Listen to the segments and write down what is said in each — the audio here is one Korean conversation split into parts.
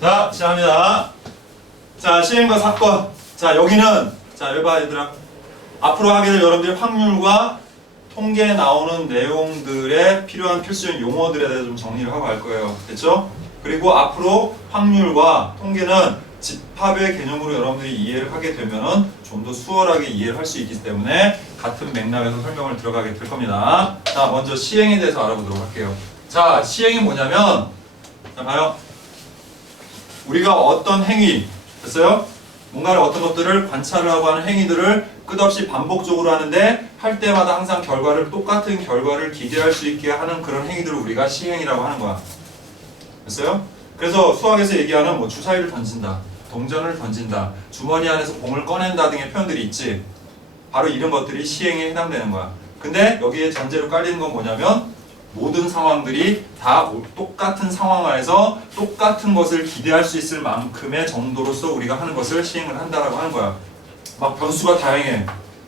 자, 시작합니다. 자, 시행과 사건. 자, 여기는, 자, 여기 봐, 얘들아. 앞으로 하게 될 여러분들의 확률과 통계에 나오는 내용들에 필요한 필수적인 용어들에 대해서 좀 정리를 하고 갈 거예요. 됐죠? 그리고 앞으로 확률과 통계는 집합의 개념으로 여러분들이 이해를 하게 되면은 좀 더 수월하게 이해를 할 수 있기 때문에 같은 맥락에서 설명을 들어가게 될 겁니다. 자, 먼저 시행에 대해서 알아보도록 할게요. 자, 시행이 뭐냐면, 자, 봐요. 우리가 어떤 행위, 됐어요? 뭔가를 어떤 것들을 관찰을 하고 하는 행위들을 끝없이 반복적으로 하는데 할 때마다 항상 똑같은 결과를 기대할 수 있게 하는 그런 행위들을 우리가 시행이라고 하는 거야. 됐어요? 그래서 수학에서 얘기하는 뭐 주사위를 던진다, 동전을 던진다, 주머니 안에서 공을 꺼낸다 등의 표현들이 있지. 바로 이런 것들이 시행에 해당되는 거야. 근데 여기에 전제로 깔리는 건 뭐냐면 모든 상황들이 다 똑같은 상황 안에서 똑같은 것을 기대할 수 있을 만큼의 정도로서 우리가 하는 것을 시행을 한다라고 하는 거야. 막 변수가 다양해.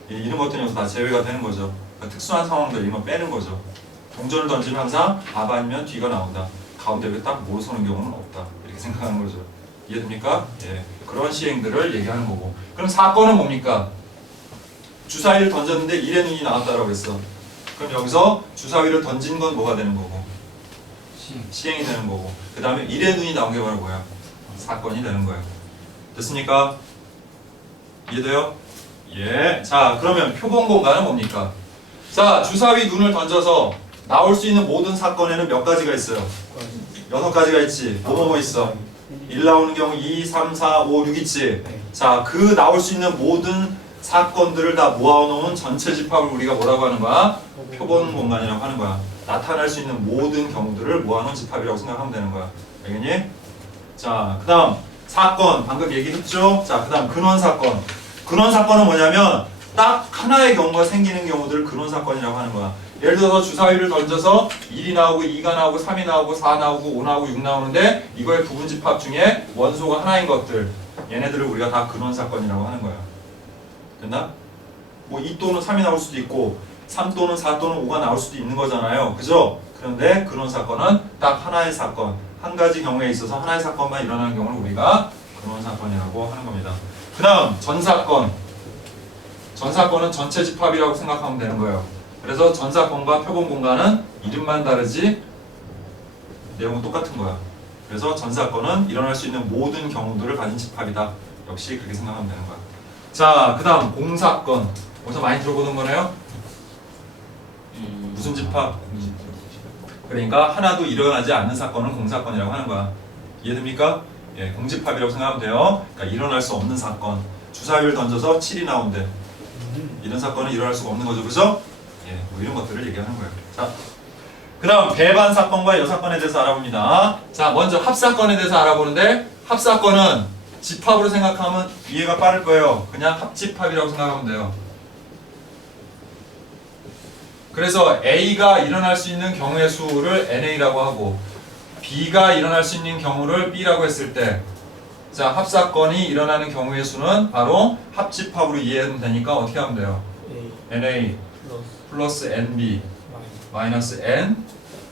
이런 것들이 다 제외가 되는 거죠. 그러니까 특수한 상황들 이런 거 빼는 거죠. 동전을 던지면 항상 앞 아니면 뒤가 나온다. 가운데를 딱 모서는 경우는 없다. 이렇게 생각하는 거죠. 이해됩니까? 예. 그런 시행들을 얘기하는 거고. 그럼 사건은 뭡니까? 주사위를 던졌는데 1의 눈이 나왔다라고 했어. 그럼 여기서 주사위를 던진 건 뭐가 되는 거고? 시행이 되는 거고. 그 다음에 1의 눈이 나온 게 바로 뭐야? 사건이 되는 거예요. 됐습니까? 이해돼요? 예. 자, 그러면 표본 공간은 뭡니까? 자, 주사위 눈을 던져서 나올 수 있는 모든 사건에는 몇 가지가 있어요? 6가지가 있지. 뭐 있어? 1 나오는 경우 2, 3, 4, 5, 6 있지. 자, 그 나올 수 있는 모든 사건들을 다 모아놓은 전체 집합을 우리가 뭐라고 하는 거야? 표본 공간이라고 하는 거야. 나타날 수 있는 모든 경우들을 모아놓은 집합이라고 생각하면 되는 거야. 알겠니? 자, 그 다음 사건 방금 얘기했죠? 자, 그 다음 근원 사건. 근원 사건은 뭐냐면 딱 하나의 경우가 생기는 경우들을 근원 사건이라고 하는 거야. 예를 들어서 주사위를 던져서 1이 나오고 2가 나오고 3이 나오고 4 나오고 5 나오고 6 나오는데 이거의 부분 집합 중에 원소가 하나인 것들, 얘네들을 우리가 다 근원 사건이라고 하는 거야. 됐나? 뭐 2 또는 3이 나올 수도 있고 3 또는 4 또는 5가 나올 수도 있는 거잖아요. 그죠? 그런데 근원 사건은 딱 하나의 사건, 한 가지 경우에 있어서 하나의 사건만 일어나는 경우를 우리가 근원 사건이라고 하는 겁니다. 그 다음 전사건. 전사건은 전체 집합이라고 생각하면 되는 거예요. 그래서 전사건과 표본 공간은 이름만 다르지 내용은 똑같은 거야. 그래서 전사건은 일어날 수 있는 모든 경우들을 가진 집합이다. 역시 그렇게 생각하면 되는 거야. 자, 그 다음 공사건. 어디서 많이 들어보는 거네요? 무슨 집합? 그러니까 하나도 일어나지 않는 사건은 공사건이라고 하는 거야. 이해됩니까? 예, 공집합이라고 생각하면 돼요. 그러니까 일어날 수 없는 사건. 주사위를 던져서 7이 나온대. 이런 사건은 일어날 수가 없는 거죠. 그죠? 예, 뭐 이런 것들을 얘기하는 거예요. 자, 그 다음 배반 사건과 여사건에 대해서 알아봅니다. 자, 먼저 합사건에 대해서 알아보는데 합사건은 집합으로 생각하면 이해가 빠를 거예요. 그냥 합집합이라고 생각하면 돼요. 그래서 A가 일어날 수 있는 경우의 수를 NA라고 하고 B가 일어날 수 있는 경우를 B라고 했을 때 자, 합사건이 일어나는 경우의 수는 바로 합집합으로 이해하면 되니까 어떻게 하면 돼요? NA 플러스 NB 마이너스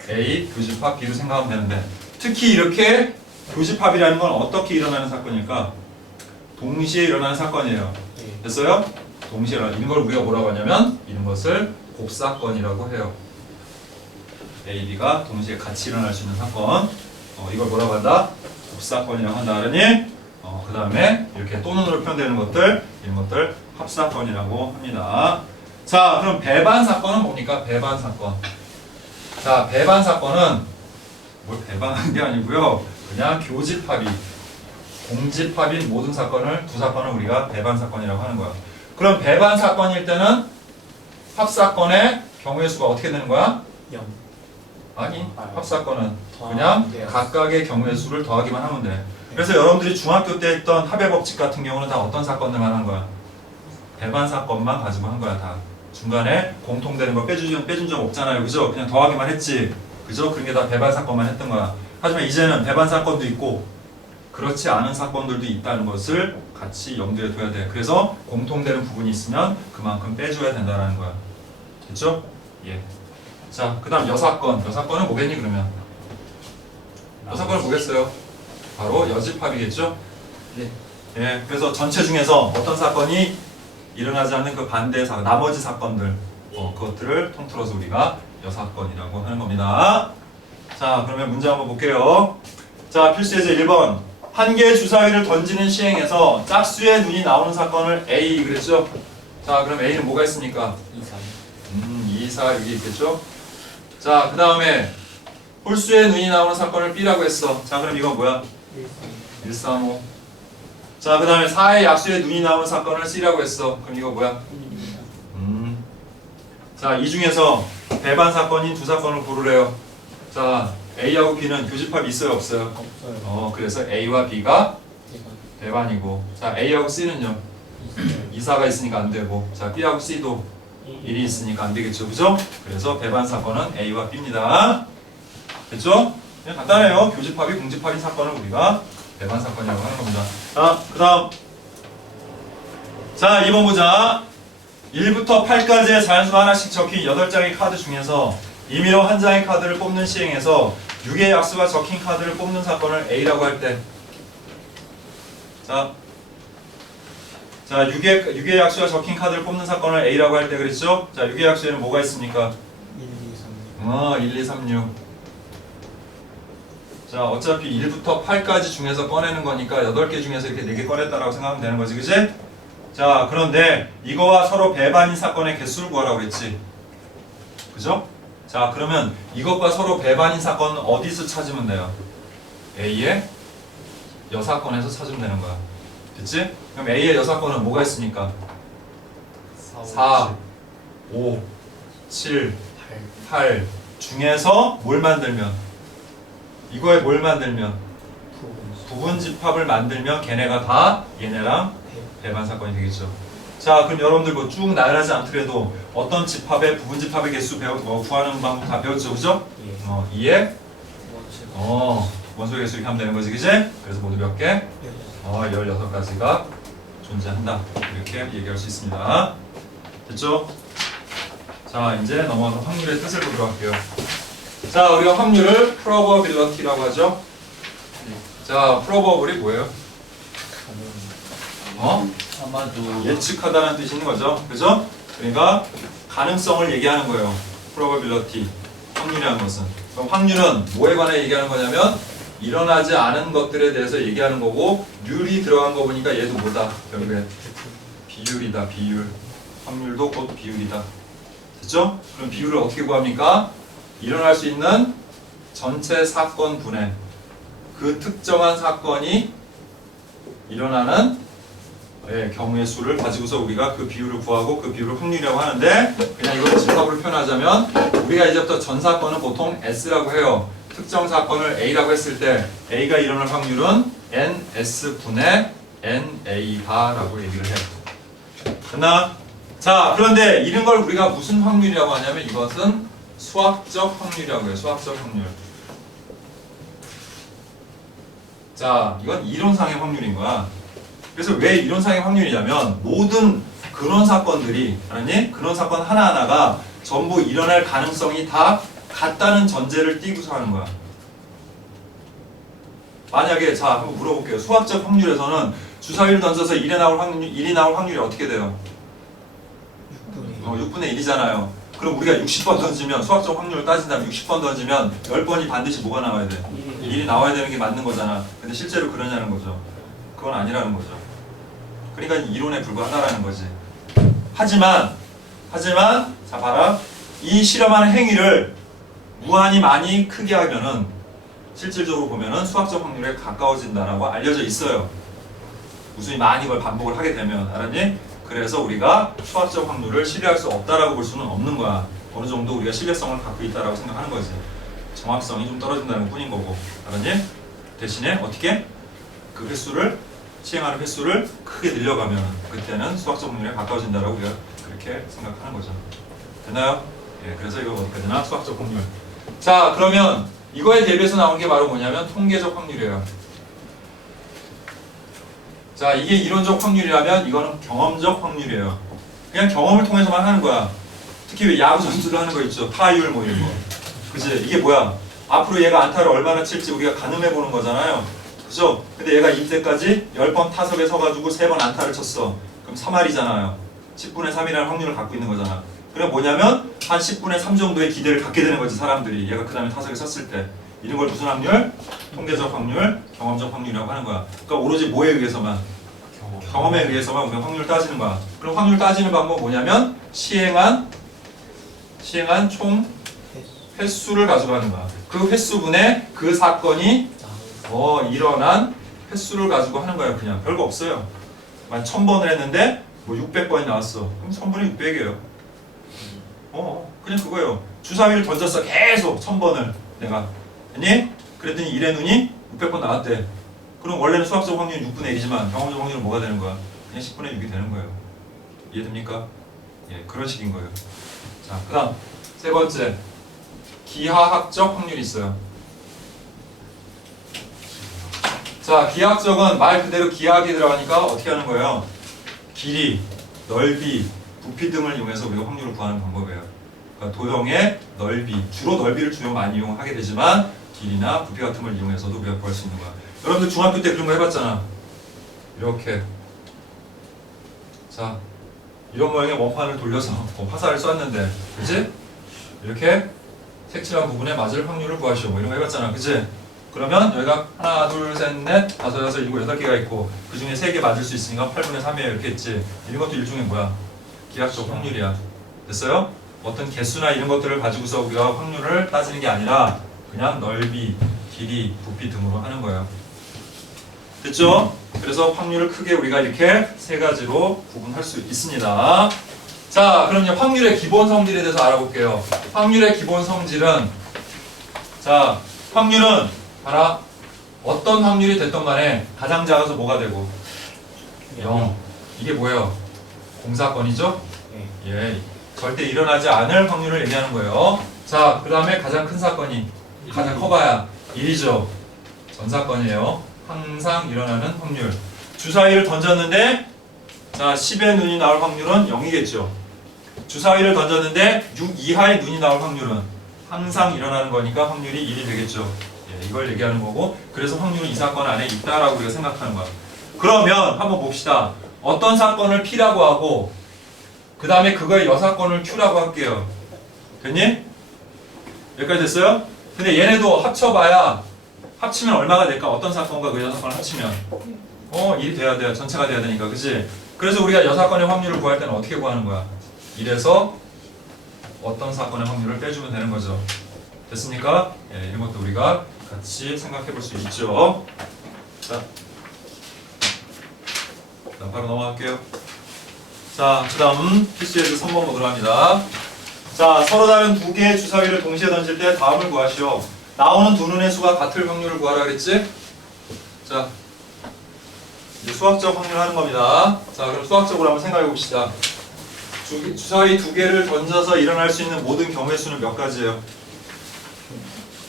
NA 교집합 B로 생각하면 되는데 특히 이렇게 교집합이라는 건 어떻게 일어나는 사건일까? 동시에 일어나는 사건이에요. 됐어요? 동시에 일어나는 걸 우리가 뭐라고 하냐면 이런 것을 곱사건이라고 해요. A, B가 동시에 같이 일어날 수 있는 사건. 이걸 뭐라고 한다? 곱사건이라고 한다. 그러니 그 다음에 이렇게 또는으로 표현되는 것들 이런 것들 합사건이라고 합니다. 자, 그럼 배반 사건은 뭡니까? 배반 사건. 자, 배반 사건은 뭘 배반한 게 아니고요. 그냥 교집합이 공집합인 모든 사건을 두 사건을 우리가 배반 사건이라고 하는 거야. 그럼 배반 사건일 때는 합사건의 경우의 수가 어떻게 되는 거야? 0. 아니, 합사건은 그냥 각각의 경우의 수를 더하기만 하면 돼. 그래서 여러분들이 중학교 때 했던 합의 법칙 같은 경우는 다 어떤 사건들만 한 거야? 배반 사건만 가지고 한 거야, 다. 중간에 공통되는 거 빼준 적 없잖아요. 그죠? 그냥 더하기만 했지. 그죠? 그런 게 다 배반 사건만 했던 거야. 하지만 이제는 배반 사건도 있고 그렇지 않은 사건들도 있다는 것을 같이 염두에 둬야 돼. 그래서 공통되는 부분이 있으면 그만큼 빼줘야 된다는 거야. 됐죠? 예. 자, 그 다음 여사건. 여사건은 뭐겠니 그러면? 여사건은 뭐겠어요? 바로 여집합이겠죠? 네. 예, 그래서 전체 중에서 어떤 사건이 일어나지 않는 그 반대 사건, 나머지 사건들, 그것들을 통틀어서 우리가 여사건이라고 하는 겁니다. 자, 그러면 문제 한번 볼게요. 자, 필수 예제 1번. 한 개의 주사위를 던지는 시행에서 짝수의 눈이 나오는 사건을 A 그랬죠? 자, 그럼 A는 뭐가 있습니까? 2, 3. 2, 4 여기 있겠죠? 자, 그 다음에 홀수의 눈이 나오는 사건을 B라고 했어. 자, 그럼 이건 뭐야? 1, 3, 5. 자, 그 다음에 4의 약수의 눈이 나오는 사건을 C라고 했어. 그럼 이거 뭐야? 자, 이 중에서 배반 사건인 두 사건을 고르래요. 자, A하고 B는 교집합이 있어요, 없어요? 없어요. 그래서 A와 B가 대박. 배반이고, 자, A하고 C는요? 2, 4가 있으니까 안 되고, 자, B하고 C도 1이 있으니까 안 되겠죠, 그죠? 그래서 배반 사건은 A와 B입니다. 됐죠? 그냥 간단해요. 교집합이 공집합인 사건을 우리가 배반 사건이라고 하는 겁니다. 자, 그 다음. 자, 2번 보자. 1부터 8까지의 자연수 하나씩 적힌 8장의 카드 중에서 임의로 한 장의 카드를 뽑는 시행에서 6의 약수가 적힌 카드를 뽑는 사건을 A라고 할 때, 자, 6의 약수가 적힌 카드를 뽑는 사건을 A라고 할 때 그랬죠? 자, 6의 약수에는 뭐가 있습니까? 1, 2, 3, 6. 자, 어차피 1부터 8까지 중에서 꺼내는 거니까 8개 중에서 이렇게 4개 꺼냈다라고 생각하면 되는 거지, 그지? 자, 그런데 이거와 서로 배반인 사건의 개수를 구하라고 그랬지. 그죠? 자, 그러면 이것과 서로 배반인 사건은 어디서 찾으면 돼요? A의 여사건에서 찾으면 되는 거야. 됐지? 그럼 A의 여사건은 뭐가 있습니까? 4, 5, 7, 8 중에서 뭘 만들면? 이거에 뭘 만들면? 부분집합을 만들면 걔네가 다 얘네랑 배반 사건이 되겠죠. 자, 그럼 여러분들 뭐 쭉 나열하지 않더라도 어떤 집합의 부분집합의 개수 구하는 방법 다 배웠죠, 그죠? 2의 원소의 개수 이렇게 하면 되는 거지, 그지? 그래서 모두 몇 개? 16가지가 존재한다. 이렇게 얘기할 수 있습니다. 됐죠? 자, 이제 넘어가서 확률의 뜻을 보도록 할게요. 자, 우리가 확률을 probability라고 하죠. 자, probable이 뭐예요? 아마도 예측하다는 뜻이 있는 거죠. 그죠? 그러니까 가능성을 얘기하는 거예요. probability, 확률이라는 것은. 그럼 확률은 뭐에 관해 얘기하는 거냐면 일어나지 않은 것들에 대해서 얘기하는 거고, 률이 들어간 거 보니까 얘도 뭐다? 결국에 비율이다. 비율. 확률도 곧 비율이다. 됐죠? 그럼 비율을 어떻게 구합니까? 일어날 수 있는 전체 사건 분의 그 특정한 사건이 일어나는 경우의 수를 가지고서 우리가 그 비율을 구하고 그 비율을 확률이라고 하는데, 그냥 이걸 집합으로 표현하자면 우리가 이제부터 전 사건은 보통 S라고 해요. 특정 사건을 A라고 했을 때 A가 일어날 확률은 NS분의 NA다라고 얘기를 해요. 됐나? 자, 그런데 이런 걸 우리가 무슨 확률이라고 하냐면 이것은 수학적 확률이라고 해요. 수학적 확률. 자, 이건 이론상의 확률인 거야. 그래서 왜 이론상의 확률이냐면 모든 근원 사건들이, 알았니? 근원 사건 하나하나가 전부 일어날 가능성이 다 같다는 전제를 띄고서 하는 거야. 만약에, 자, 한번 물어볼게요. 수학적 확률에서는 주사위를 던져서 1이 나올 확률이 어떻게 돼요? 6분의 1이잖아요. 그럼 우리가 60번 던지면, 수학적 확률을 따진다면 60번 던지면 10번이 반드시 뭐가 나와야 돼? 1이 나와야 되는 게 맞는 거잖아. 근데 실제로 그러냐는 거죠. 그건 아니라는 거죠. 그러니까 이론에 불과하다라는 거지. 하지만 자, 봐라. 이 실험하는 행위를 무한히 많이 크게 하면은 실질적으로 보면은 수학적 확률에 가까워진다라고 알려져 있어요. 무수히 많이 이걸 반복을 하게 되면, 알았니? 그래서 우리가 수학적 확률을 신뢰할 수 없다라고 볼 수는 없는 거야. 어느 정도 우리가 신뢰성을 갖고 있다라고 생각하는 거지. 정확성이 좀 떨어진다는 뿐인 거고, 알았니? 대신에 어떻게? 그 횟수를, 시행하는 횟수를 크게 늘려가면 그때는 수학적 확률에 가까워진다라고 우리가 그렇게 생각하는 거죠. 됐나요? 예, 그래서 이거 어떻게 되나? 수학적 확률. 자, 그러면 이거에 대비해서 나오는 게 바로 뭐냐면 통계적 확률이에요. 자, 이게 이론적 확률이라면 이거는 경험적 확률이에요. 그냥 경험을 통해서만 하는 거야. 특히 왜 야구 선수들 하는 거 있죠. 타율 뭐 이런 거. 그치? 이게 뭐야? 앞으로 얘가 안타를 얼마나 칠지 우리가 가늠해 보는 거잖아요. 그죠? 근데 얘가 이때까지 10번 타석에 서가지고 3번 안타를 쳤어. 그럼 3할이잖아요. 10분의 3이라는 확률을 갖고 있는 거잖아. 그럼 뭐냐면 한 10분의 3 정도의 기대를 갖게 되는 거지 사람들이. 얘가 그 다음에 타석에 섰을 때. 이런 걸 무슨 확률? 통계적 확률, 경험적 확률이라고 하는 거야. 그러니까 오로지 뭐에 의해서만? 경험에 의해서만 우리가 확률 따지는 거야. 그럼 확률 따지는 방법은 뭐냐면 시행한 총 횟수를 가져가는 거야. 그 횟수분의 그 사건이 일어난 횟수를 가지고 하는 거예요. 그냥 별거 없어요. 만 1000번을 했는데 뭐 600번이 나왔어. 그럼 1000번이 600이에요. 그냥 그거예요. 주사위를 던졌어. 계속 1000번을 내가. 아니? 그랬더니 1의 눈이 600번 나왔대. 그럼 원래는 수학적 확률이 6분의 1이지만 경험적 확률은 뭐가 되는 거야? 그냥 10분의 6이 되는 거예요. 이해됩니까? 예, 그런 식인 거예요. 자, 그 다음 세 번째 기하학적 확률이 있어요. 자, 기하학적은 말 그대로 기하학이 들어가니까 어떻게 하는 거예요? 길이, 넓이, 부피 등을 이용해서 우리가 확률을 구하는 방법이에요. 그러니까 도형의 넓이, 주로 넓이를 많이 이용하게 되지만 길이나 부피 같은 걸 이용해서도 우리가 구할 수 있는 거야. 여러분들 중학교 때 그런 거 해봤잖아. 이렇게 자 이런 모양의 원판을 돌려서 화살을 쐈는데 그치? 이렇게 색칠한 부분에 맞을 확률을 구하시오. 뭐 이런 거 해봤잖아. 그치? 그러면 여기가 하나, 둘, 셋, 넷, 다섯, 여섯, 일곱, 여덟 개가 있고 그 중에 3개 맞을 수 있으니까 8분의 3이에요. 이렇게 했지. 이런 것도 일종의 뭐야? 기하학적 확률이야. 됐어요? 어떤 개수나 이런 것들을 가지고서 우리가 확률을 따지는 게 아니라 그냥 넓이, 길이, 부피 등으로 하는 거예요. 됐죠? 그래서 확률을 크게 우리가 이렇게 3가지로 구분할 수 있습니다. 자, 그럼 이제 확률의 기본 성질에 대해서 알아볼게요. 확률의 기본 성질은 자, 확률은 봐라. 어떤 확률이 됐던 간에 가장 작아서 뭐가 되고 0. 이게 뭐예요? 공사건이죠? 예. 절대 일어나지 않을 확률을 얘기하는 거예요. 자, 그 다음에 가장 큰 사건이 가장 커봐야 1이죠. 전사건이에요. 항상 일어나는 확률. 주사위를 던졌는데 자 10의 눈이 나올 확률은 0이겠죠. 주사위를 던졌는데 6 이하의 눈이 나올 확률은 항상 일어나는 거니까 확률이 1이 되겠죠. 예, 이걸 얘기하는 거고 그래서 확률은 이 사건 안에 있다라고 우리가 생각하는 거야. 그러면 한번 봅시다. 어떤 사건을 P라고 하고 그 다음에 그거의 여사건을 Q라고 할게요. 됐니? 여기까지 됐어요? 근데 얘네도 합쳐봐야 합치면 얼마가 될까? 어떤 사건과 그 여사건을 합치면 1이 돼야 돼요. 전체가 돼야 되니까. 그치? 그래서 우리가 여사건의 확률을 구할 때는 어떻게 구하는 거야? 1에서 어떤 사건의 확률을 빼주면 되는 거죠. 됐습니까? 예, 이런 것도 우리가 같이 생각해 볼 수 있죠. 자, 바로 넘어갈게요. 자, 그 다음 필수에서 3번 보도록 합니다. 자, 서로 다른 2개의 주사위를 동시에 던질 때 다음을 구하시오. 나오는 두 눈의 수가 같을 확률을 구하라 그랬지? 자, 이제 수학적 확률 하는 겁니다. 자, 그럼 수학적으로 한번 생각해 봅시다. 주사위 2개를 던져서 일어날 수 있는 모든 경우의 수는 몇 가지예요?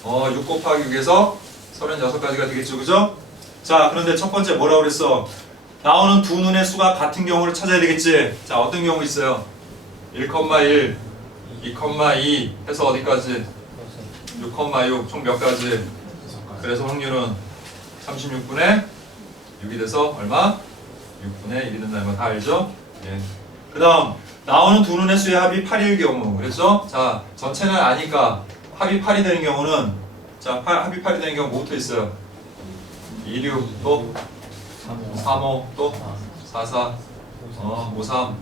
6 곱하기 6에서 36가지가 되겠죠, 그죠? 자, 그런데 첫 번째 뭐라고 그랬어? 나오는 두 눈의 수가 같은 경우를 찾아야 되겠지? 자, 어떤 경우 있어요? 1,1, 2,2 해서 어디까지? 6,6 총 몇 가지? 그래서 확률은 36분의 6이 돼서 얼마? 6분의 1이 된다는 거 다 알죠? 예. 그 다음 나오는 두 눈의 수의 합이 8일 경우 그랬죠? 자, 전체는 아니까 합이 8이 되는 경우는 자, 합이 8이 되는 경우 뭐부터 있어요? 2, 6 또 3, 5 또 4, 4 5, 3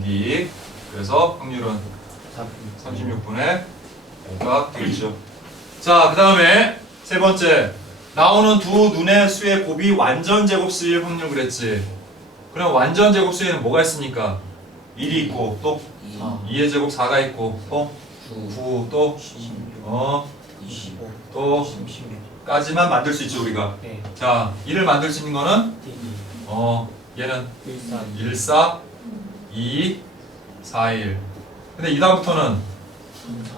6, 2 그래서 확률은 36분의 5가 되겠죠. 자, 그 다음에 세 번째 나오는 두 눈의 수의 곱이 완전 제곱수일 확률 그랬지. 그럼 완전 제곱수에는 뭐가 있습니까? 1이 있고 또 2의 제곱 4가 있고 또 9 또 25 또 36 까지만 만들 수 있죠 우리가. 네. 자, 1을 만들 수 있는 거는 얘는 1, 4, 2, 4, 1. 근데 이 다음부터는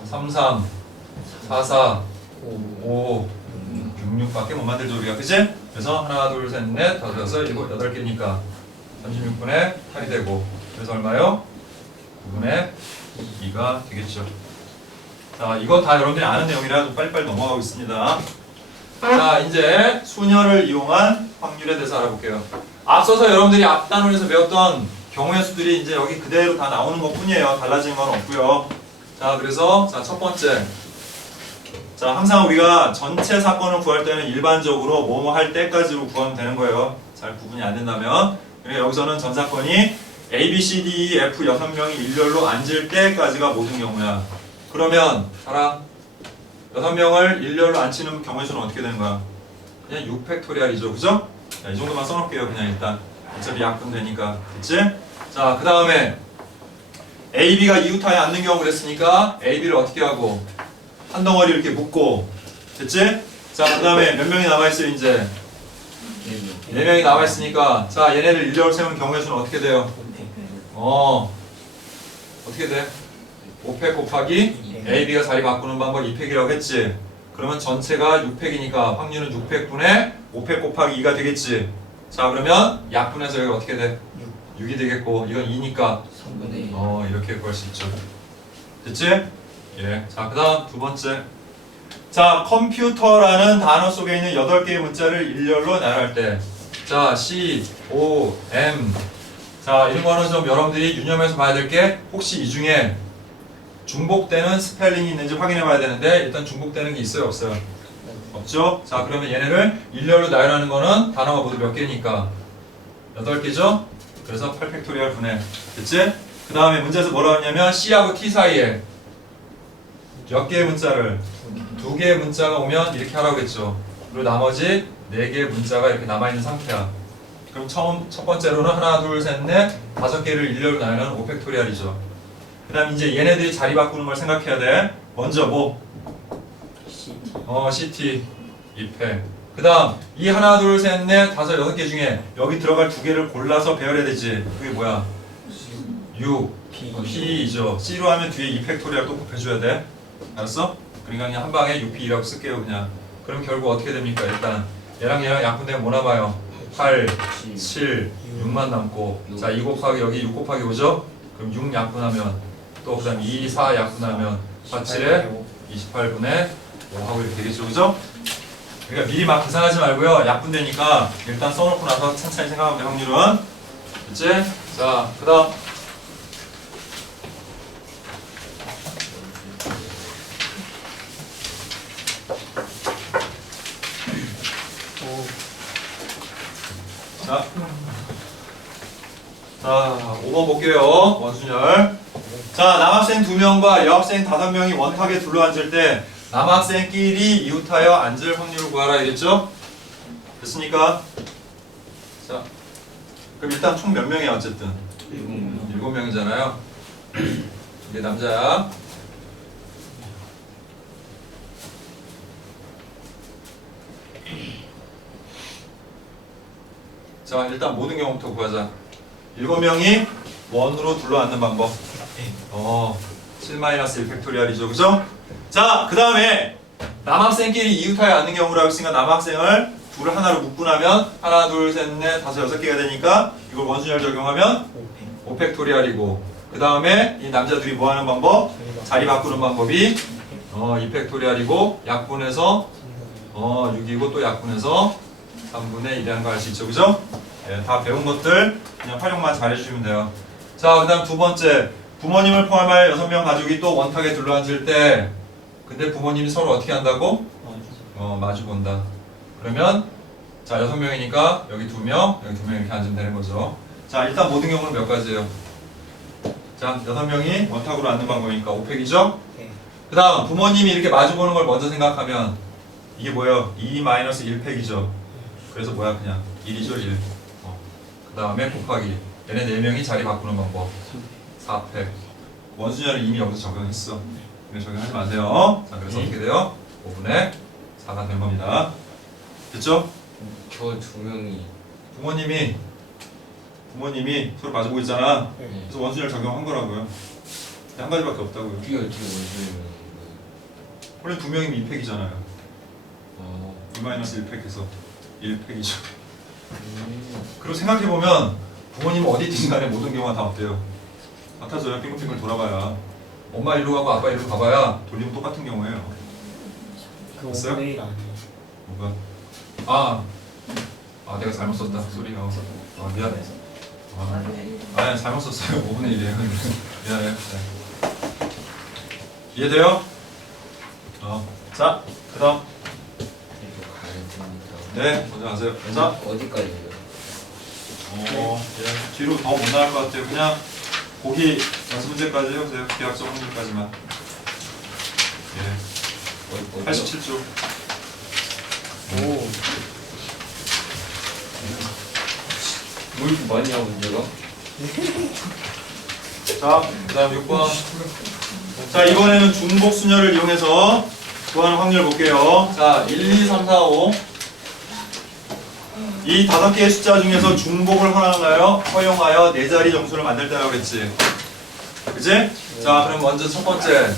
3, 3, 4, 4, 5, 6, 6밖에 못 만들죠 우리가. 그치? 그래서 하나, 둘, 셋, 넷, 다섯, 여섯, 일곱, 8개니까 36분의 8이 되고 그래서 얼마요? 9분의 2가 되겠죠. 자, 이거 다 여러분들이 아는 내용이라 좀 빨리빨리 넘어가고 있습니다. 자, 이제 수녀를 이용한 확률에 대해서 알아볼게요. 앞서서 여러분들이 앞단원에서 배웠던 경우의 수들이 이제 여기 그대로 다 나오는 것 뿐이에요. 달라지는 건 없고요. 자, 그래서 자, 첫 번째. 자, 항상 우리가 전체 사건을 구할 때는 일반적으로 뭐뭐 할 때까지로 구하면 되는 거예요. 잘 구분이 안 된다면. 그러니까 여기서는 전 사건이 A, B, C, D, E, F 6명이 일렬로 앉을 때까지가 모든 경우야. 그러면 봐라. 6명을 일렬로 앉히는 경우의 수는 어떻게 되는 거야? 그냥 6팩토리알이죠. 그죠? 자, 이 정도만 써놓을게요. 그냥 일단. 어차피 약분 되니까. 그치? 자, 그 다음에 A, B가 이웃하에 앉는 경우 그랬으니까 A, B를 어떻게 하고 한 덩어리 이렇게 묶고. 됐지? 자, 그 다음에 몇 명이 남아있어요, 이제? 4명이 남아있으니까. 자, 얘네를 일렬로 세우는 경우의 수는 어떻게 돼요? 어떻게 돼? 5팩 곱하기 A, B가 자리 바꾸는 방법 2팩이라고 했지? 그러면 전체가 6팩이니까 확률은 6팩분의 5팩 곱하기 2가 되겠지? 자, 그러면 약분해서 여기 어떻게 돼? 6이 되겠고 이건 2니까 3분의 1. 이렇게 구할 수 있죠. 됐지? 예. 자, 그 다음 두 번째. 자, 컴퓨터라는 단어 속에 있는 8개의 문자를 일렬로 나열할 때. 자, C, O, M. 자, 이런 거는 좀 여러분들이 유념해서 봐야 될 게 혹시 이 중에 중복되는 스펠링이 있는지 확인해 봐야 되는데 일단 중복되는 게 있어요, 없어요? 없죠? 자, 그러면 얘네를 일렬로 나열하는 거는 단어가 모두 몇 개니까 8개죠? 그래서 8팩토리얼 분해. 됐지? 그 다음에 문제에서 뭐라고 했냐면 C하고 T 사이에 몇 개의 문자를 2개의 문자가 오면 이렇게 하라고 했죠. 그리고 나머지 4개의 문자가 이렇게 남아있는 상태야. 그럼 첫 번째로는 하나, 둘, 셋, 넷, 5개를 일렬로 나열하는 5팩토리얼이죠. 그 다음 이제 얘네들이 자리 바꾸는 걸 생각해야 돼. 먼저 뭐? CT 2팩. 그 다음 이 하나, 둘, 셋, 넷, 5, 6개 중에 여기 들어갈 2개를 골라서 배열해야 되지. 그게 뭐야? 6, P이죠. C로 하면 뒤에 2팩토리얼 또 곱해줘야 돼. 알았어? 그러니까 그냥 한 방에 6P라고 쓸게요 그냥. 그럼 결국 어떻게 됩니까? 일단 얘랑 약분되면 뭐 남아요? 8, 7, 6만 남고. 자, 2 곱하기 여기 6 곱하기 5죠? 그럼 6 약분하면 또 그 다음 2, 4 약분하면 4, 7에 28분의 5 하고 이렇게 되겠죠. 그죠? 그러니까 미리 막 계산하지 말고요. 약분되니까 일단 써놓고 나서 천천히 생각하면 돼. 확률은. 됐지? 자, 그 다음 자, 5번 볼게요. 원순열. 자, 남학생 2명과 여학생 5명이 원탁에 둘러앉을 때 남학생끼리 이웃하여 앉을 확률을 구하라 이랬죠? 됐습니까? 자, 그럼 일단 총 몇 명이야 어쨌든? 7명이잖아요. 이게 남자야. 자, 일단 모든 경우부터 구하자. 7명이 원으로 둘러앉는 방법. 7-1 팩토리얼이죠. 그죠? 자, 그 다음에 남학생끼리 이웃하여 앉는 경우라고 했으니까 남학생을 둘을 하나로 묶분하면 하나, 둘, 셋, 넷, 5, 6개가 되니까 이걸 원순열 적용하면 5팩토리얼이고 그 다음에 이 남자들이 뭐 하는 방법? 자리 바꾸는 방법이 2팩토리얼이고 약분해서 6이고 또 약분해서 3분의 1이라는 거 알 수 있죠. 그죠? 예, 다 배운 것들 그냥 활용만 잘 해주시면 돼요. 자, 그 다음 두 번째. 부모님을 포함할 6명 가족이 또 원탁에 둘러앉을 때 근데 부모님이 서로 어떻게 한다고? 마주 본다. 그러면 자, 6명이니까 여기 2명, 여기 2명 이렇게 앉으면 되는 거죠. 자, 일단 모든 경우는 몇 가지예요? 자, 6명이 원탁으로 앉는 방법이니까 5팩이죠? 그 다음 부모님이 이렇게 마주 보는 걸 먼저 생각하면 이게 뭐예요? 2-1팩이죠. 그래서 뭐야 그냥 1이죠 1. 그 다음에 곱하기 얘네 4명이 자리 바꾸는 방법 4팩. 원순열은 이미 여기서 적용했어. 근데 적용하지 마세요. 자, 그래서 어떻게 돼요? 5분의 4가 된 겁니다. 됐죠? 저 2명이 부모님이 서로 마주보고 있잖아. 그래서 원순열 적용한 거라고요. 한 가지밖에 없다고요. 이게 어떻게 원수님은 원래 2명이면 2팩이잖아요. 2-1팩해서 1팩이죠. 그리고 생각해보면 부모님은 어디든 간에 모든 경우가 다 어때요? 같아져요. 빙글빙글 돌아가야 엄마 일로 가고 아빠 일로 가봐야 돌리면 똑같은 경우예요. 그 됐어요? 5분의 1 아니에요. 뭐가? 내가 잘못 썼다. 소리. 미안해. 아니 잘못 썼어요. 5분의 1이에요. 미안해요. 네. 이해돼요? 자, 그다음. 네, 먼저 하세요. 자, 어디까지요? 뒤로 더 못 나갈 것 같아요. 그냥 보기 연습 문제까지 해보세요. 비약적 확률까지만. 예. 87조. 오. 뭐 이렇게 많이 하고 문제가? 자, 그다음 6번. 자, 이번에는 중복 순열을 이용해서 구하는 확률 볼게요. 자, 1, 2, 3, 4, 5. 이 5개의 숫자 중에서 중복을 허용하여 4자리 정수를 만들 때라고 그랬지. 그치? 자, 그럼 먼저 첫 번째.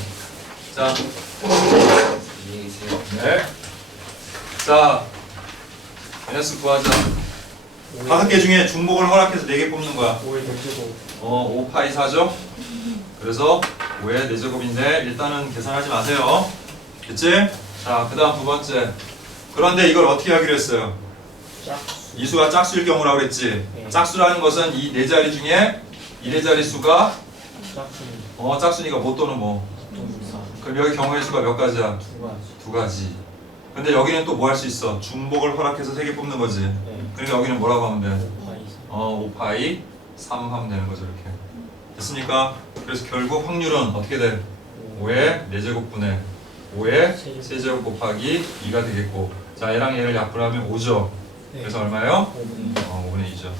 자, 안녕히 계세요. 네. 자, NS 구하자. 5개 중에 중복을 허락해서 4개 뽑는 거야. 5의 대제곱 5파이 4죠? 그래서 5의 4제곱인데 일단은 계산하지 마세요. 됐지? 자, 그 다음 두 번째. 그런데 이걸 어떻게 하기로 했어요? 짝수 이 수가 짝수일 경우라고 그랬지? 네. 짝수라는 것은 이 4자리 중에 1의 자리 수가 짝수는 짝수니까 뭐 또는 뭐. 동사 그럼 여기 경우의 수가 몇 가지야? 2가지 2가지. 근데 여기는 또 뭐 할 수 있어? 중복을 허락해서 3개 뽑는 거지. 네 그러니까 여기는 뭐라고 하면 돼? 5파이 5파이 3 하면 되는 거죠, 이렇게. 됐습니까? 그래서 결국 확률은 어떻게 돼? 5의 4제곱분의 5의 세제곱 곱하기 2가 되겠고, 자, 얘랑 얘를 약분하면 5죠. 그래서 얼마예요? 5분의 2죠.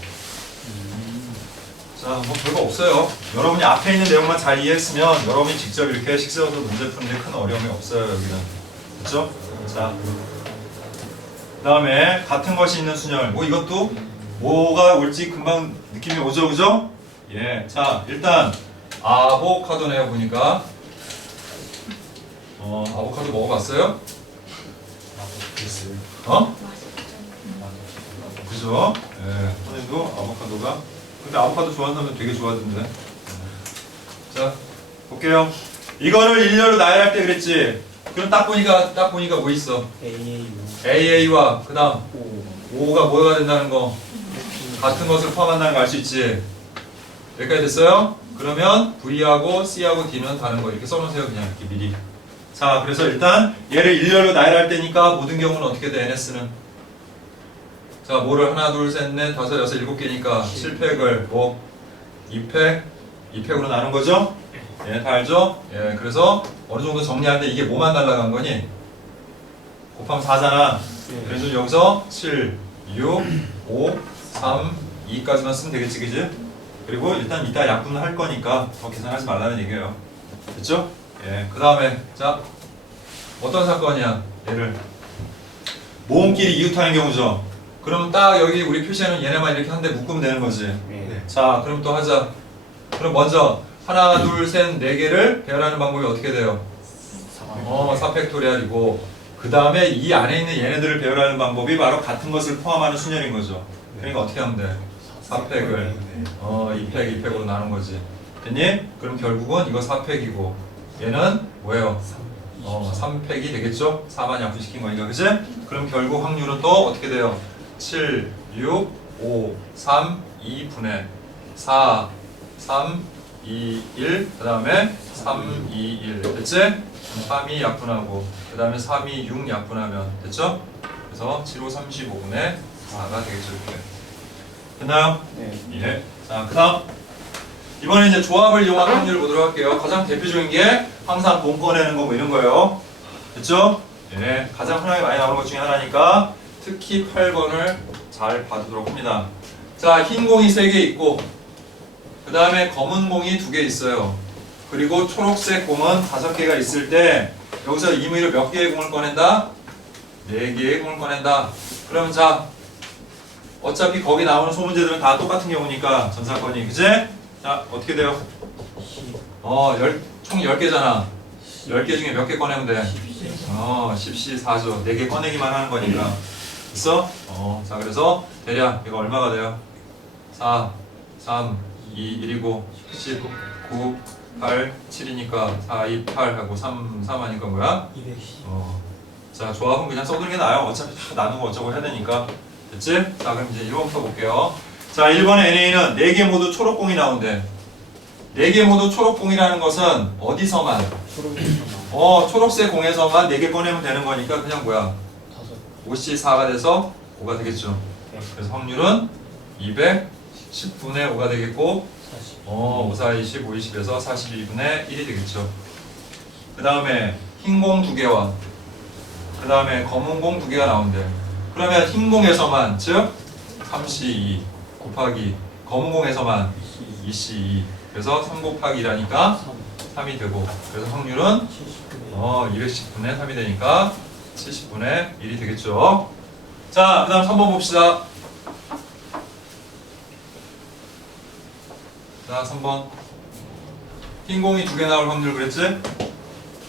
자, 뭐 별거 없어요. 여러분이 앞에 있는 내용만 잘 이해했으면 여러분이 직접 이렇게 식세워서 문제 푸는데 큰 어려움이 없어요, 여기는. 그렇죠? 자, 그 다음에 같은 것이 있는 순열. 뭐 이것도 뭐가 올지 금방 느낌이 오죠, 그죠? 예. 자, 일단 아보카도네요, 보니까. 아보카도 먹어봤어요? 그죠? 예. 선생님도 아보카도가. 근데 아보카도 좋아하는 사람들 되게 좋아하던데. 자, 볼게요. 이거를 일렬로 나열할 때 그랬지. 그럼 딱 보니까 뭐 있어? AAU AA와 그 다음 5 5가 뭐가 된다는 거? 같은 것을 포함한다는 걸 알 수 있지. 여기까지 됐어요? 그러면 V하고 C하고 D는 다른 거 이렇게 써놓으세요. 그냥 이렇게 미리. 자, 그래서 일단 얘를 일렬로 나열할 때니까 모든 경우는 어떻게 돼? NS는 자, 뭐를 하나, 둘, 셋, 넷, 다섯, 여섯, 7개니까 7팩을 뭐 2팩으로 나눈 거죠? 예, 다 알죠? 예, 그래서 어느 정도 정리하는데 이게 뭐만 날라간 거니? 곱하면 4잖아. 그래서 여기서 7, 6, 5, 3, 2까지만 쓰면 되겠지, 그지? 그리고 일단 이따 약분을 할 거니까 더 계산하지 말라는 얘기예요. 됐죠? 예, 그 다음에 자, 어떤 사건이야? 얘를 모음끼리 이웃하는 경우죠. 그럼 딱 여기 우리 표시하는 얘네만 이렇게 한 대 묶으면 되는 거지. 네. 자, 그럼 또 하자. 그럼 먼저 하나, 둘, 셋, 4개를 배열하는 방법이 어떻게 돼요? 4팩토리얼이고 그 다음에 이 안에 있는 얘네들을 배열하는 방법이 바로 같은 것을 포함하는 순열인 거죠. 그러니까 어떻게 하면 돼? 4팩을 2팩, 2팩으로 나눈 거지. 됐니? 그럼 결국은 이거 4팩이고 얘는 뭐예요? 3팩이 되겠죠? 4만 약분시킨 거니까, 그치? 그럼 결국 확률은 또 어떻게 돼요? 7, 6, 5, 3, 2 분의 4, 3, 2, 1, 그 다음에 3, 2, 1 됐지? 3이 약분하고 그 다음에 3이 6 약분하면 됐죠? 그래서 7, 5, 35분의 4가 되겠죠, 이렇게. 됐나요? 네. 예. 자, 그 다음 이번에 이제 조합을 이용한 확률을 보도록 할게요. 가장 대표적인 게 항상 돈 꺼내는 거 뭐 이런 거예요. 됐죠? 예. 가장 흔하게 많이 나오는 것 중에 하나니까 특히 8번을 잘 봐두도록 합니다. 자, 흰 공이 3개 있고 그 다음에 검은 공이 2개 있어요. 그리고 초록색 공은 5개가 있을 때 여기서 임의로 몇 개의 공을 꺼낸다? 4개의 공을 꺼낸다. 그럼 자, 어차피 거기 나오는 소문제들은 다 똑같은 경우니까 전사건이, 그치? 자, 어떻게 돼요? 총 10개잖아. 10개 중에 몇 개 꺼내면 돼? 10시 4죠. 4개 꺼내기만 하는 거니까. 됐어? 자, 그래서 대략 이거 얼마가 돼요? 4, 3, 2, 1이고 10, 9, 8, 7이니까 4, 2, 8 하고 3, 3 하니까 뭐야? 210 자, 조합은 그냥 써두는 게 나아요. 어차피 다 나누고 어쩌고 해야 되니까. 됐지? 자, 그럼 이제 1번부터 볼게요. 자, 1번의 NA는 4개 모두 초록공이 나온대. 4개 모두 초록공이라는 것은 어디서만? 초록색 공에서만 4개 꺼내면 되는 거니까 그냥 뭐야? 5C4가 돼서 5가 되겠죠. 그래서 확률은 210분의 5가 되겠고 5, 4, 20, 5, 20에서 42분의 1이 되겠죠. 그 다음에 흰 공 2개와 그 다음에 검은 공 2개가 나온대. 그러면 흰 공에서만 즉 3C2 곱하기 검은 공에서만 2C2 그래서 3 곱하기 2라니까 3이 되고 그래서 확률은 210분의 3이 되니까 70분의 1이 되겠죠. 자, 그 다음 3번 봅시다. 자, 3번 흰 공이 2개 나올 확률 그랬지?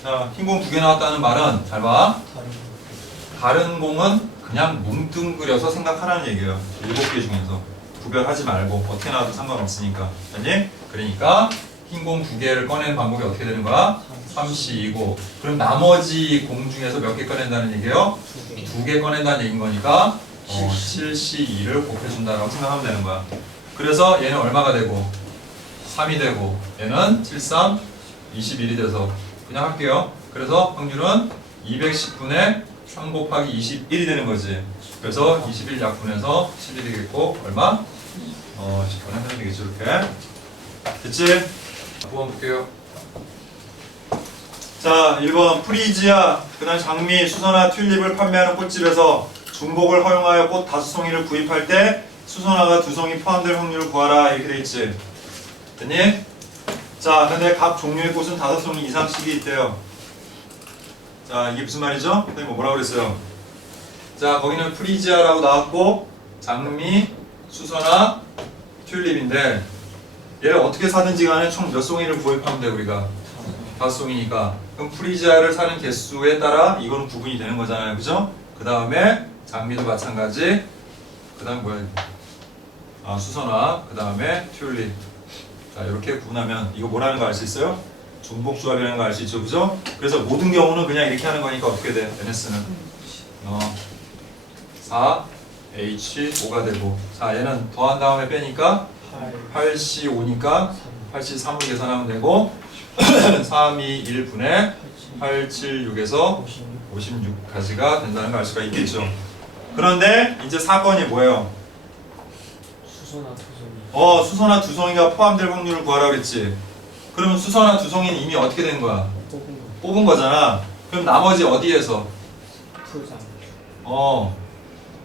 자, 흰 공 2개 나왔다는 말은 잘 봐. 다른 공은 그냥 뭉뚱그려서 생각하라는 얘기예요. 7개 중에서 구별하지 말고 어떻게 나와도 상관없으니까. 아니? 그러니까 흰 공 2개를 꺼내는 방법이 어떻게 되는 거야? 3C이고 그럼 나머지 공 중에서 몇 개 꺼낸다는 얘기예요? 2개 꺼낸다는 얘기인 거니까 7C2를 곱해준다라고 생각하면 되는 거야. 그래서 얘는 얼마가 되고 3이 되고 얘는 7, 3, 21이 돼서 그냥 할게요. 그래서 확률은 210분의 3 곱하기 21이 되는 거지. 그래서 21 약분해서 10이 되겠고 얼마? 10분의 3이 되겠죠. 이렇게 됐지? 9번 볼게요. 자, 1번 프리지아 그 다음 장미, 수선화, 튤립을 판매하는 꽃집에서 중복을 허용하여 꽃 5송이를 구입할 때 수선화가 2송이 포함될 확률을 구하라 이렇게 돼 있지. 됐니? 자, 근데 각 종류의 꽃은 5송이 이상씩이 있대요. 자, 이게 무슨 말이죠? 선생님 뭐라고 그랬어요? 자, 거기는 프리지아라고 나왔고 장미, 수선화, 튤립인데 얘를 어떻게 사든지 간에 총 몇 송이를 구입하면 돼 우리가? 5송이니까 그럼 프리지아를 사는 개수에 따라 이거는 구분이 되는 거잖아요. 그죠? 그 다음에 장미도 마찬가지 그 다음 뭐야? 수선화 그 다음에 튤립. 자, 이렇게 구분하면 이거 뭐라는 거 알 수 있어요? 중복조합이라는 거 알 수 있죠. 그죠? 그래서 모든 경우는 그냥 이렇게 하는 거니까 어떻게 돼? NS는 4 H 5가 되고 자, 얘는 더한 다음에 빼니까 8C 5니까 8C 3으로 계산하면 되고 3, 2, 1분의 8, 7, 6에서 56까지가 된다는 걸 알 수가 있겠죠. 그런데 이제 사건이 뭐예요? 수선화 2송이가 포함될 확률을 구하라고 그랬지. 그러면 수선화 2송이는 이미 어떻게 된 거야? 뽑은 거잖아. 그럼 나머지 어디에서?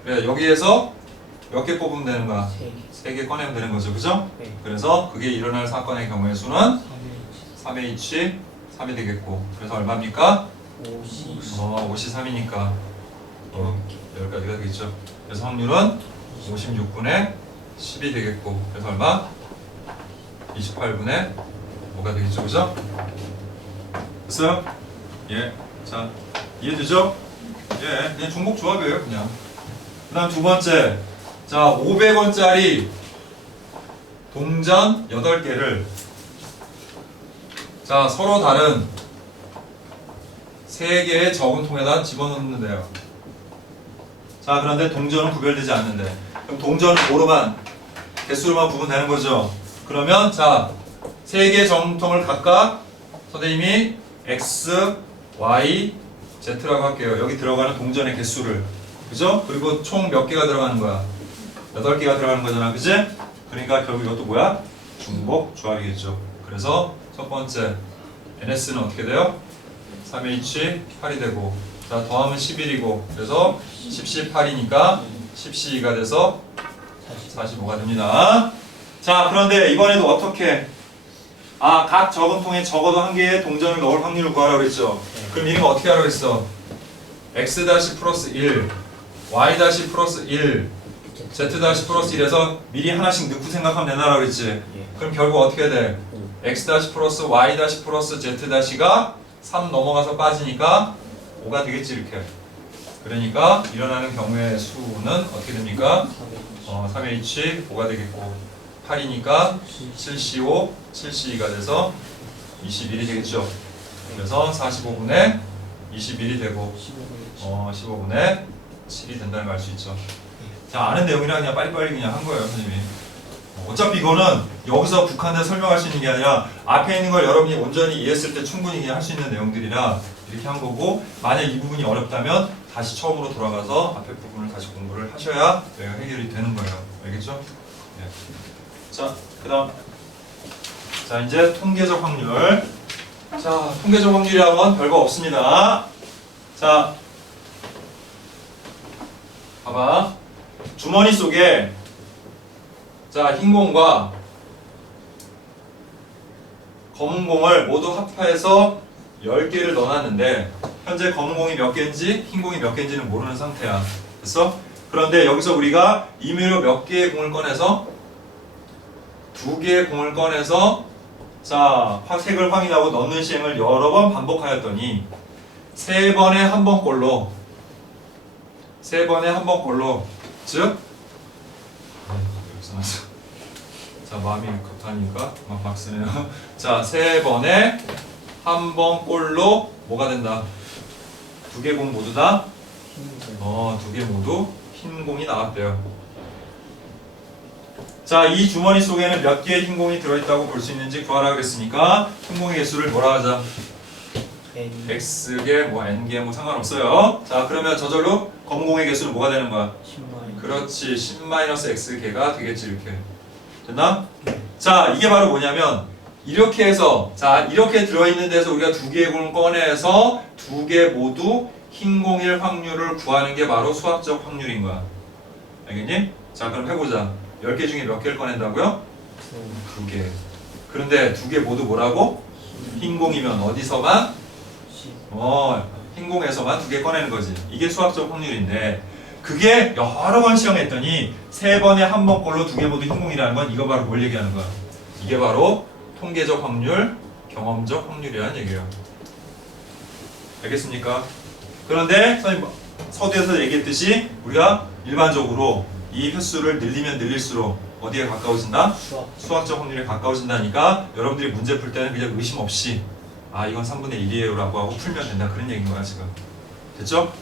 그래, 여기에서 몇 개 뽑으면 되는 거야? 3개 꺼내면 되는 거죠. 그죠? 그래서 그게 일어날 사건의 경우의 수는 3H 3이 되겠고 그래서 얼마입니까? 50이 3이니까 10가지가 되겠죠. 그래서 확률은 56분의 10이 되겠고 그래서 얼마? 28분의 5가 되겠죠. 그죠? 됐어요? 예. 자, 이해되죠? 예. 그냥 중복 조합이에요. 그냥. 그 다음 두 번째. 자, 500원짜리 동전 8개를 자, 서로 다른 3개의 저금통에다 집어넣는데요. 자, 그런데 동전은 구별되지 않는데 그럼 동전은 뭐로만 개수로만 구분되는 거죠. 그러면 자, 3개의 저금통을 각각 선생님이 X, Y, Z라고 할게요. 여기 들어가는 동전의 개수를 그죠? 그리고 총 몇 개가 들어가는 거야? 8개가 들어가는 거잖아. 그지? 그러니까 결국 이것도 뭐야? 중복 조합이겠죠. 그래서 첫 번째 NS는 어떻게 돼요? 3H 8이 되고 자, 더하면 11이고 그래서 10, 8이니까 10C가 돼서 45가 됩니다. 자, 그런데 이번에도 어떻게 각 저금통에 적어도 한 개의 동전을 넣을 확률을 구하라고 그랬죠. 그럼 이거 어떻게 하라고 했어? X 플러스 1 Y 플러스 1 Z 플러스 1에서 미리 하나씩 넣고 생각하면 된다고 그랬지. 그럼 결국 어떻게 돼? X 플러스 Y 플러스 Z-가 3 넘어가서 빠지니까 5가 되겠지. 이렇게. 그러니까 일어나는 경우의 수는 어떻게 됩니까? 3H 5가 되겠고 8이니까 7C5 7C2가 돼서 21이 되겠죠. 그래서 45분의 21이 되고 15분의 7이 된다는 걸 알 수 있죠. 자, 아는 내용이라 그냥 빨리빨리 그냥 한 거예요, 선생님이. 어차피 이거는 여기서 국한돼서 설명할 수 있는 게 아니라 앞에 있는 걸 여러분이 온전히 이해했을 때 충분히 그냥 할 수 있는 내용들이라 이렇게 한 거고, 만약 이 부분이 어렵다면 다시 처음으로 돌아가서 앞에 부분을 다시 공부를 하셔야 여기가 해결이 되는 거예요. 알겠죠? 네. 자, 그 다음. 자, 이제 통계적 확률. 자, 통계적 확률이라는 건 별거 없습니다. 자, 봐봐. 주머니 속에 자, 흰 공과 검은 공을 모두 합해서 10개를 넣어놨는데 현재 검은 공이 몇 개인지 흰 공이 몇 개인지는 모르는 상태야. 됐어? 그런데 여기서 우리가 임의로 몇 개의 공을 꺼내서 2개의 공을 꺼내서 자, 색을 확인하고 넣는 시행을 여러 번 반복하였더니 3번에 한 번꼴로 즉 여기서 나서 자, 마음이 급하니까 막 쓰네요. 자, 3번에 한 번꼴로 뭐가 된다? 2개 공 모두 다 2개 모두 흰 공이 나왔대요. 자, 이 주머니 속에는 몇 개의 흰 공이 들어있다고 볼 수 있는지 구하라 그랬으니까 흰 공의 개수를 뭐라 하자? X개, 뭐 N개 뭐 상관없어요. 자, 그러면 저절로 검은 공의 개수는 뭐가 되는 거야? 10마이. 그렇지, 10-X개가 되겠지. 이렇게 됐나? 자, 이게 바로 뭐냐면 이렇게 해서 자, 이렇게 들어있는 데서 우리가 2개의 공을 꺼내서 2개 모두 흰 공일 확률을 구하는 게 바로 수학적 확률인 거야. 알겠니? 자, 그럼 해보자. 10개 중에 몇 개를 꺼낸다고요? 2개. 그런데 2개 모두 뭐라고? 흰 공이면 어디서만? 흰 공에서만 2개 꺼내는 거지. 이게 수학적 확률인데 그게 여러 번 시험했더니 3번에 한 번꼴로 2개 모두 흰 공이라는 건 이거 바로 뭘 얘기하는 거야? 이게 바로 통계적 확률, 경험적 확률이라는 얘기예요. 알겠습니까? 그런데 선생님 서두에서 얘기했듯이 우리가 일반적으로 이 횟수를 늘리면 늘릴수록 어디에 가까워진다? 수학적 확률에 가까워진다니까 여러분들이 문제 풀 때는 그냥 의심 없이 아, 이건 3분의 1이에요 라고 하고 풀면 된다, 그런 얘기인 거야 지금. 됐죠?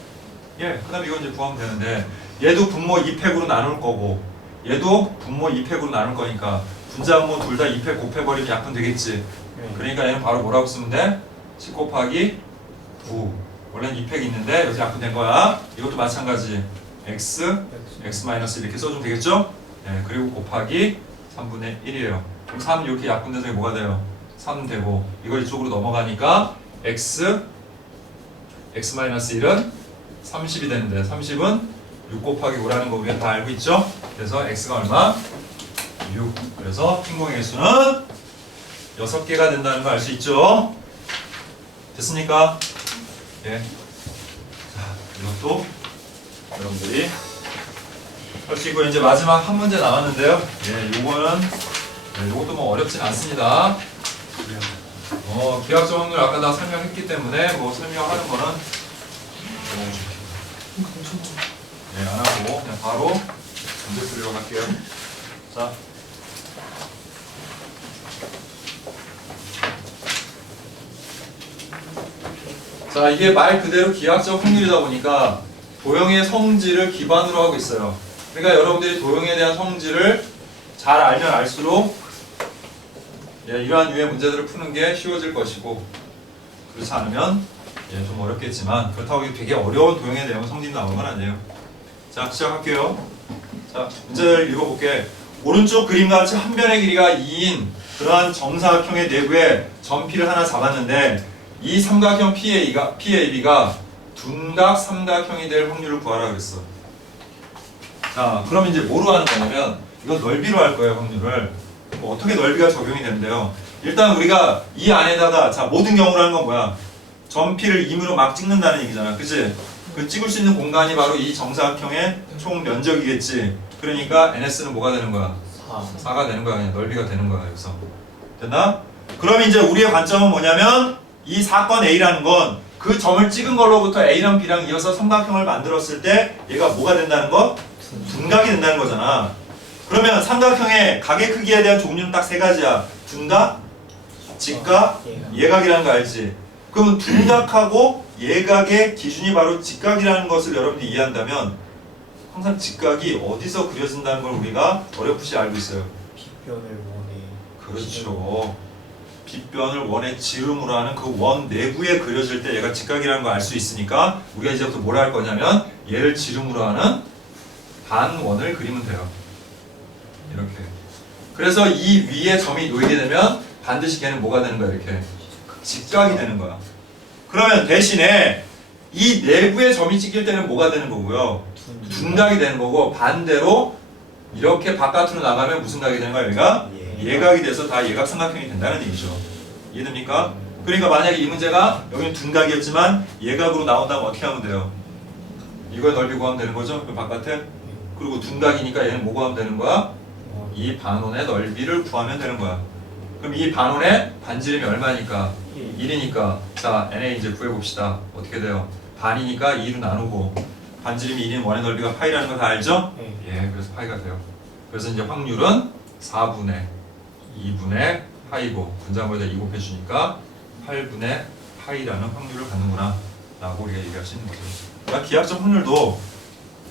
예, 그 다음에 이건 이제 구하면 되는데 얘도 분모 2팩으로 나눌 거고 얘도 분모 2팩으로 나눌 거니까 분자분모 둘 다 2팩 곱해버리면 약분 되겠지. 그러니까 얘는 바로 뭐라고 쓰면 돼? 10 곱하기 9. 원래는 2팩이 있는데 여기서 약분된 거야. 이것도 마찬가지. x, x-1 이렇게 써주면 되겠죠? 네, 그리고 곱하기 3분의 1이에요. 그럼 3 이렇게 약분돼서 이게 뭐가 돼요? 3 되고 이거 이쪽으로 넘어가니까 x, x-1은 30이 되는데 30은 6 곱하기 5라는 거 우리가 다 알고 있죠? 그래서 x가 얼마? 6. 그래서 흰 공의 개수는 6개가 된다는 거 알 수 있죠? 됐습니까? 예. 자, 이것도 여러분들이 할 수 있고 이제 마지막 한 문제 남았는데요. 예, 요거는 요것도 뭐 어렵진 않습니다. 기하적 확률 아까 다 설명했기 때문에 뭐 설명하는 거는 안 하고 그냥 바로 문제 풀이로 갈게요. 자. 자, 이게 말 그대로 기하적 확률이다 보니까 도형의 성질을 기반으로 하고 있어요. 그러니까 여러분들이 도형에 대한 성질을 잘 알면 알수록 이러한 유의 문제들을 푸는 게 쉬워질 것이고 그렇지 않으면 좀 어렵겠지만 그렇다고 되게 어려운 도형에 대한 성질이 나오는 건 아니에요. 자, 시작할게요. 자, 문제를 읽어볼게. 오른쪽 그림과 같이 한 변의 길이가 2인 그러한 정사각형의 내부에 점피를 하나 잡았는데 이 삼각형 PAB가 둔각 삼각형이 될 확률을 구하라 그랬어. 자, 그럼 이제 뭐로 하는 거냐면 이건 넓이로 할 거예요, 확률을. 어떻게 넓이가 적용이 되는데요. 일단 우리가 이 안에다가 자, 모든 경우로 하는 건 뭐야? 점피를 임으로 막 찍는다는 얘기잖아. 그치? 그 찍을 수 있는 공간이 바로 이 정사각형의 총 면적이겠지. 그러니까 NS는 뭐가 되는 거야? 4가 되는 거야. 그냥 넓이가 되는 거야. 여기서. 됐나? 그럼 이제 우리의 관점은 뭐냐면 이 사건 A라는 건 그 점을 찍은 걸로부터 A랑 B랑 이어서 삼각형을 만들었을 때 얘가 뭐가 된다는 거? 둔각이 된다는 거잖아. 그러면 삼각형의 각의 크기에 대한 종류는 딱 세 가지야. 둔각, 직각, 예각이라는 거 알지? 그러면 둔각하고 예각의 기준이 바로 직각이라는 것을 여러분들이 이해한다면 항상 직각이 어디서 그려진다는 걸 우리가 어렴풋이 알고 있어요. 빗변을 원해. 그렇죠. 빗변을 원의 지름으로 하는 그 원 내부에 그려질 때 얘가 직각이라는 걸 알 수 있으니까 우리가 이제부터 뭐라 할 거냐면 얘를 지름으로 하는 반원을 그리면 돼요. 이렇게. 그래서 이 위에 점이 놓이게 되면 반드시 걔는 뭐가 되는 거야? 이렇게 직각이 되는 거야. 그러면 대신에 이 내부에 점이 찍힐 때는 뭐가 되는 거고요? 둔각이 되는 거고, 반대로 이렇게 바깥으로 나가면 무슨 각이 되는 거야? 여기가 예각이 돼서 다 예각삼각형이 된다는 얘기죠. 이해됩니까? 그러니까 만약에 이 문제가 여기는 둔각이었지만 예각으로 나온다면 어떻게 하면 돼요? 이걸 넓이 구하면 되는 거죠? 그 바깥에? 그리고 둔각이니까 얘는 뭐 구하면 되는 거야? 이 반원의 넓이를 구하면 되는 거야. 그럼 이 반원의 반지름이 얼마니까? 1이니까 자 n에 이제 구해봅시다. 어떻게 돼요? 반이니까 2로 나누고 반지름이 1인 원의 넓이가 파이라는 거 다 알죠? 네. 예, 그래서 파이가 돼요. 그래서 이제 확률은 4분의 2분의 파이고 분자물에다 2 곱해주니까 8분의 파이라는 확률을 갖는구나 라고 우리가 얘기할 수 있는 거죠. 그러니까 기하학적 확률도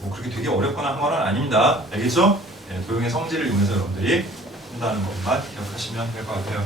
뭐 그렇게 되게 어렵거나 한 건 아닙니다. 알겠죠? 예, 도형의 성질을 이용해서 여러분들이 한다는 것만 기억하시면 될 것 같아요.